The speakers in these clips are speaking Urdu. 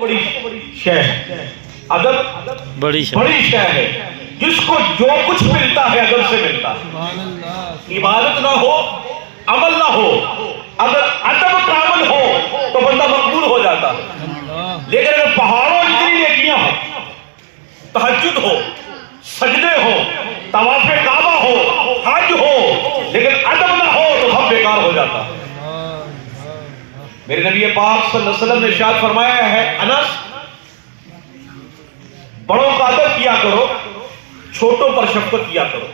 بڑی شے ہے، ادب بڑی شے ہے، جس کو جو کچھ ملتا ہے ادب سے ملتا ہے۔ عبادت نہ ہو، عمل نہ ہو، اگر ادب کامل ہو تو بندہ مقبول ہو جاتا ہے۔ لیکن اگر پہاڑوں جتنی نیکیاں ہو، تہجد ہو، سجدے ہو، طواف کعبہ ہو، حج ہو، لیکن ادب نہ ہو تو سب بیکار ہو جاتا ہے۔ میرے نبی پاک صلی اللہ علیہ وسلم نے ارشاد فرمایا ہے، انس بڑوں کا ادب کیا کرو، چھوٹوں پر شفقت کیا کرو۔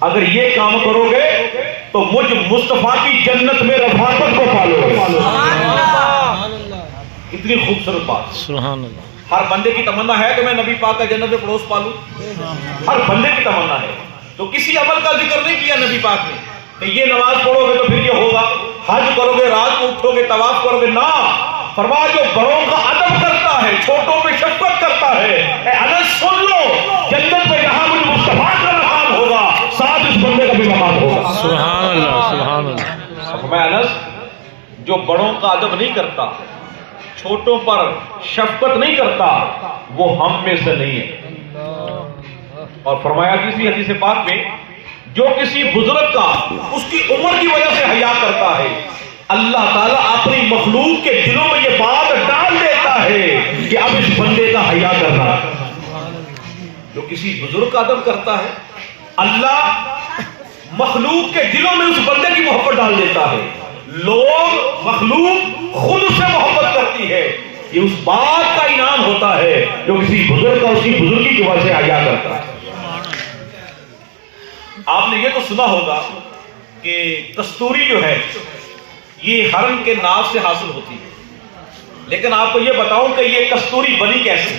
اگر یہ کام کرو گے تو مجھ مصطفیٰ کی جنت میں رفاقت کو پالو گے۔ اتنی خوبصورت بات۔ سبحان اللہ۔ ہر بندے کی تمنا ہے کہ میں نبی پاک کا جنت میں پڑوس پالوں، ہر بندے کی تمنا ہے۔ تو کسی عمل کا ذکر نہیں کیا نبی پاک نے کہ یہ نماز پڑھو گے تو پھر یہ ہوگا، حج کرو گے، رات کو اٹھو گے، طواف کرو گے، نہ۔ فرمایا جو بڑوں کا ادب کرتا ہے، چھوٹوں پہ شفقت کرتا ہے، اے انس سن لو، جنت میں جہاں مجھ مصطفیٰ کا مقام ہوگا ساتھ اس بندے کا بھی مقام ہوگا۔ سبحان اللہ، سبحان اللہ۔ فرمایا انس جو بڑوں کا ادب نہیں کرتا، چھوٹوں پر شفقت نہیں کرتا، وہ ہم میں سے نہیں ہے۔ اور فرمایا کسی حدیث پاک میں جو کسی بزرگ کا اس کی عمر کی وجہ سے حیا کرتا ہے، اللہ تعالیٰ اپنی مخلوق کے دلوں میں یہ بات ڈال دیتا ہے کہ اب اس بندے کا حیا کرنا ہے۔ جو کسی بزرگ کا ادب کرتا ہے، اللہ مخلوق کے دلوں میں اس بندے کی محبت ڈال دیتا ہے۔ لوگ، مخلوق خود اس سے محبت کرتی ہے، یہ اس بات کا انعام ہوتا ہے جو کسی بزرگ کا اس کی بزرگی کی وجہ سے حیا کرتا ہے۔ آپ نے یہ تو سنا ہوگا کہ کستوری جو ہے یہ ہرن کے ناف سے حاصل ہوتی ہے، لیکن آپ کو یہ بتاؤں کہ یہ کستوری بنی کیسے؟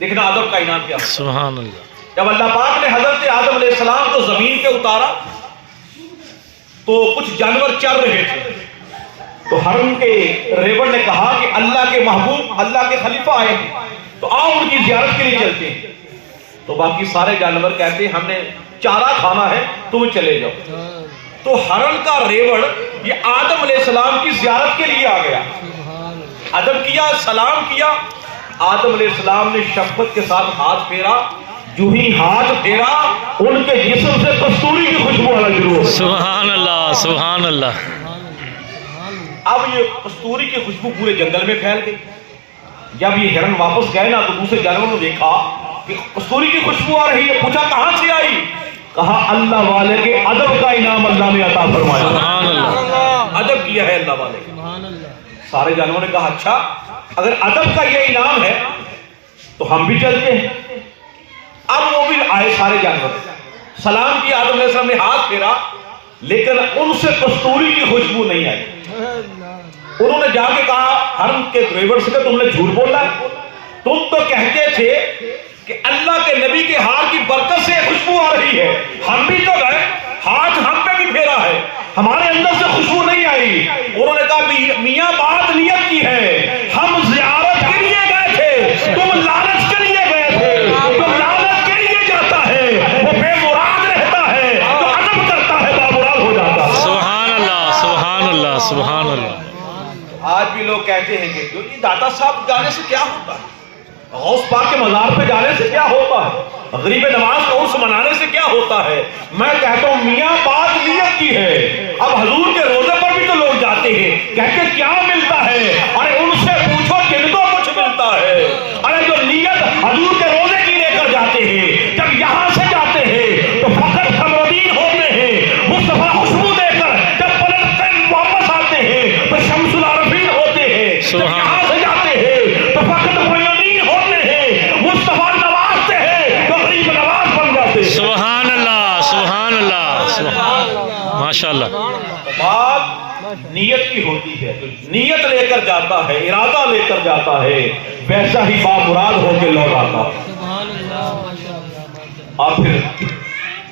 دیکھنا ادب کا انعام کیا ہے۔ سبحان اللہ۔ جب اللہ پاک نے حضرت آدم علیہ السلام کو زمین پہ اتارا تو کچھ جانور چر رہے تھے، تو ہرن کے ریوڑ نے کہا کہ اللہ کے محبوب، اللہ کے خلیفہ آئے ہیں تو آؤ ان کی زیارت کے لیے چلتے ہیں۔ تو باقی سارے جانور کہتے ہیں ہم نے چارہ کھانا ہے، تم چلے جاؤ۔ تو ہرن کا ریوڑ یہ آدم علیہ السلام کی زیارت کے لیے آ گیا، ادب کیا، سلام کیا۔ آدم علیہ السلام نے شفقت کے ساتھ ہاتھ پھیرا، جو ہی ہاتھ پھیرا ان کے جسم سے کستوری کی خوشبو آنا شروع ہو گئی۔ سبحان اللہ، سبحان اللہ۔ اب یہ کستوری کی خوشبو پورے جنگل میں پھیل گئی۔ جب یہ ہرن واپس گئے نا تو دوسرے جانوروں نے دیکھا کہ کستوری کی خوشبو آ رہی ہے، پوچھا کہاں سے آئی؟ کہا اللہ والے کے ادب کا انعام اللہ نے عطا فرمایا۔ سبحان اللہ۔ ادب کیا ہے اللہ والے کے۔ سارے جانوروں نے کہا اچھا اگر ادب کا یہ انعام ہے تو ہم بھی چلتے ہیں۔ اب وہ بھی آئے سارے جانور، سلام کیا، آدم علیہ السلام نے ہاتھ پھیرا، لیکن ان سے کستوری کی خوشبو نہیں آئی۔ انہوں نے جا کے کہا ہرن کے ڈرائیور سے کہ تم نے جھوٹ بولا، تم تو کہتے تھے کہ اللہ کے نبی کے ہاتھ کی برکت سے خوشبو آ رہی ہے، ہم بھی تو گئے، ہاتھ ہم پہ بھی پھیرا ہے، ہمارے اندر سے خوشبو نہیں آئی۔ انہوں نے کہا میاں بات نیت کی ہے، ہم زیارت کے لیے گئے تھے، تم لالچ کے لیے گئے تھے۔ جو لالچ کے لیے جاتا ہے وہ بے مراد رہتا ہے، جو ادب کرتا ہے بامراد ہو جاتا ہے۔ سبحان اللہ، سبحان اللہ، سبحان اللہ۔ آج بھی لوگ کہتے ہیں کہ یہ داتا صاحب جانے سے کیا ہوتا ہے، غوث پاک کے مزار پہ جانے سے کیا ہوتا ہے، غریب نواز کا عرس منانے سے کیا ہوتا ہے۔ میں کہتا ہوں میاں بات نیت کی ہے۔ اب حضور کے روزے پر بھی تو لوگ جاتے ہیں، کہتے کیا ملتا ہے، ارے ان سے پوچھو جن کو کچھ ملتا ہے۔ ارے جو نیت حضور کے روزے کی لے کر جاتے ہیں، جب یہاں سے جاتے ہیں تو فقط خمردین ہوتے ہیں، مصطفیٰ خوشبو دے کر جب پلٹ کر واپس آتے ہیں تو شمس العارفین ہوتے ہیں، جب یہاں سے جاتے ہیں تو فقط سبحان اللہ، سبحان اللہ، سبحان ماشاء اللہ۔ بات نیت کی ہوتی ہے، تو نیت لے کر جاتا ہے، ارادہ لے کر جاتا ہے، ویسا ہی بامراد ہو کے لوٹ آتا ہے۔ اور پھر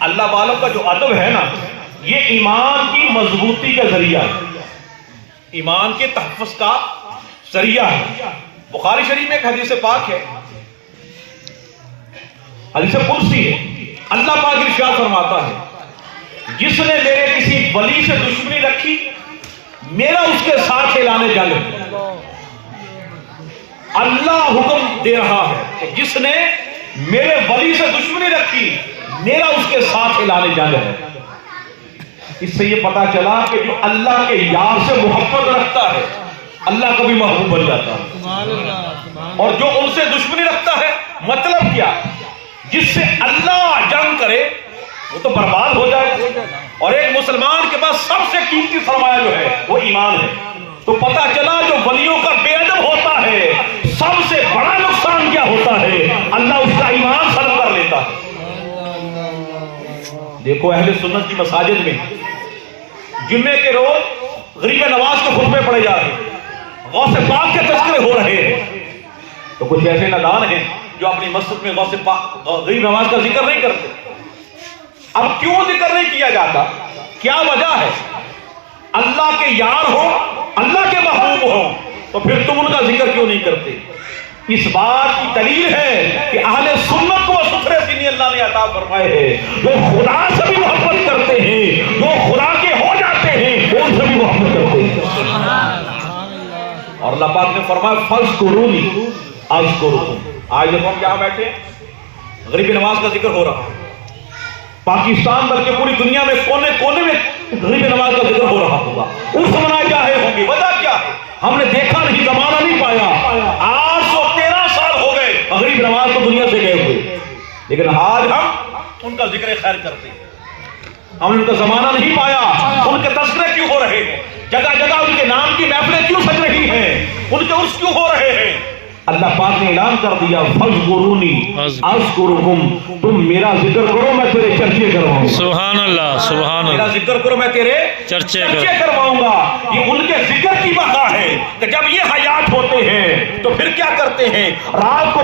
اللہ والوں کا جو ادب ہے نا، یہ ایمان کی مضبوطی کا ذریعہ ہے، ایمان کے تحفظ کا ذریعہ ہے۔ بخاری شریف میں ایک حدیث پاک ہے، حدیث قدسی ہے، اللہ پاک ارشاد فرماتا ہے جس نے میرے کسی ولی سے دشمنی رکھی میرا اس کے ساتھ اعلان جنگ۔ اللہ حکم دے رہا ہے کہ جس نے میرے ولی سے دشمنی رکھی میرا اس کے ساتھ اعلان جنگ ہے۔ اس سے یہ پتا چلا کہ جو اللہ کے یار سے محبت رکھتا ہے اللہ کا بھی محبوب بن جاتا ہے، اور جو ان سے دشمنی رکھتا ہے مطلب کیا، جس سے اللہ جنگ کرے وہ تو برباد ہو جائے۔ اور ایک مسلمان کے پاس سب سے قیمتی سرمایہ جو ہے وہ ایمان ہے۔ تو پتا چلا جو ولیوں کا بے ادب ہوتا ہے سب سے بڑا نقصان کیا ہوتا ہے، اللہ اس کا ایمان سلب کر لیتا ہے۔ دیکھو اہل سنت کی مساجد میں جمعے کے روز غریب نواز کے خطبے پڑھے جا رہے ہیں، غوث پاک کے تذکرے ہو رہے ہیں، تو کچھ ایسے نادان ہیں جو اپنی مسجد میں غوث پاک غریب نواز کا ذکر نہیں کرتے۔ اب کیوں ذکر نہیں کیا جاتا؟ کیا وجہ ہے؟ اللہ کے یار ہو، اللہ کے محبوب ہو، تو پھر تم ان کا ذکر کیوں نہیں کرتے؟ اس بات کی دلیل ہے کہ اہل سنت کو ستھرے سینے اللہ نے عطا فرمائے ہیں، جو خدا سے بھی محبت کرتے ہیں، جو خدا کے ہو جاتے ہیں وہ ان سے بھی محبت کرتے ہیں۔ اور اللہ پاک نے فرمایا فاذکرونی اذکرکم۔ آج جب ہم یہاں بیٹھے ہیں غریب نواز کا ذکر ہو رہا ہے، پاکستان بلکہ پوری دنیا میں کونے کونے میں غریب نواز کا ذکر ہو رہا ہوگا، اس منائے جا رہے ہوں گے۔ وجہ کیا ہے؟ ہم نے دیکھا نہیں، زمانہ نہیں پایا۔ 813 سال ہو گئے غریب نواز کو دنیا سے گئے ہوئے، لیکن آج ہم ان کا ذکر خیر کرتے ہیں۔ ہم نے ان کا زمانہ نہیں پایا، ان کے تذکرے کیوں ہو رہے ہیں، جگہ جگہ ان کے نام کی محفلیں کیوں سج رہی ہیں، ان کے عرس کیوں ہو رہے ہیں؟ اللہ پاک نے اعلان کر دیا فاذکرونی اذکرکم، تم میرا ذکر کرو میں تیرے چرچے کرواؤں گا۔ سبحان اللہ، سبحان میرا اللہ، ذکر کرو میں تیرے چرچے کرواؤں گا۔ یہ ان کے ذکر کی بقا ہے کہ جب یہ حیات ہوتے ہیں تو پھر کیا کرتے ہیں؟ رات کو